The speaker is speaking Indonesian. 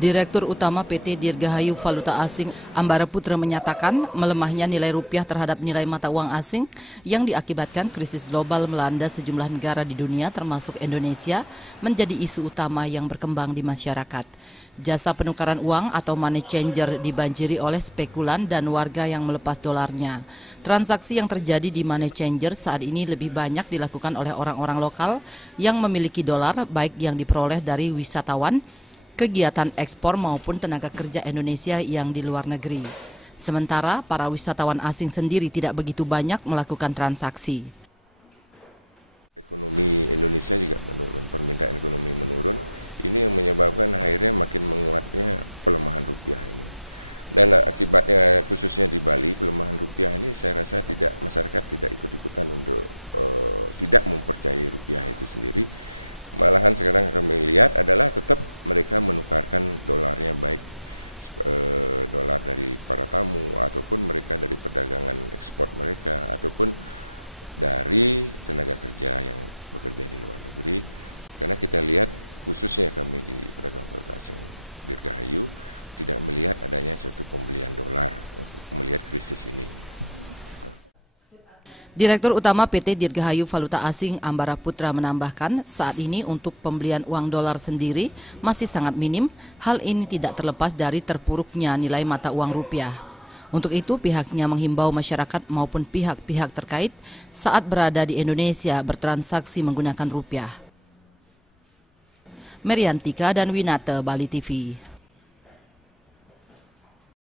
Direktur Utama PT Dirgahayu Valuta Asing Ambara Putra menyatakan melemahnya nilai rupiah terhadap nilai mata uang asing yang diakibatkan krisis global melanda sejumlah negara di dunia termasuk Indonesia menjadi isu utama yang berkembang di masyarakat. Jasa penukaran uang atau money changer dibanjiri oleh spekulan dan warga yang melepas dolarnya. Transaksi yang terjadi di money changer saat ini lebih banyak dilakukan oleh orang-orang lokal yang memiliki dolar baik yang diperoleh dari wisatawan, kegiatan ekspor maupun tenaga kerja Indonesia yang di luar negeri. Sementara para wisatawan asing sendiri tidak begitu banyak melakukan transaksi. Ekonomi Indonesia juga menurun, permintaan ekonomi menurun. Ini yang menyebabkan akhirnya makin menguatnya pelemahan rupiah ini. Dan akibatnya khususnya di Bali, pelemahan rupiah ini saya rasa masyarakat tidak ikut-ikutan untuk tidak mempercayai rupiah itu sendiri. Malahan sekarang kami lihat adalah tetap mereka menukarkan dolarnya, baik dolar dari para tamu ataupun mereka dari perdagangan ekspor mereka ataupun dari tenaga kerja yang bekerja di luar negeri. Karena kita lihat khususnya kami di pedagang valuta asing Dirgahayu tidak melihat adanya suatu pembelian dolar melihat krisis ini. Direktur Utama PT Dirgahayu Valuta Asing Ambara Putra menambahkan saat ini untuk pembelian uang dolar sendiri masih sangat minim. Hal ini tidak terlepas dari terpuruknya nilai mata uang rupiah. Untuk itu pihaknya menghimbau masyarakat maupun pihak-pihak terkait saat berada di Indonesia bertransaksi menggunakan rupiah. Meriantika dan Winata, Bali TV.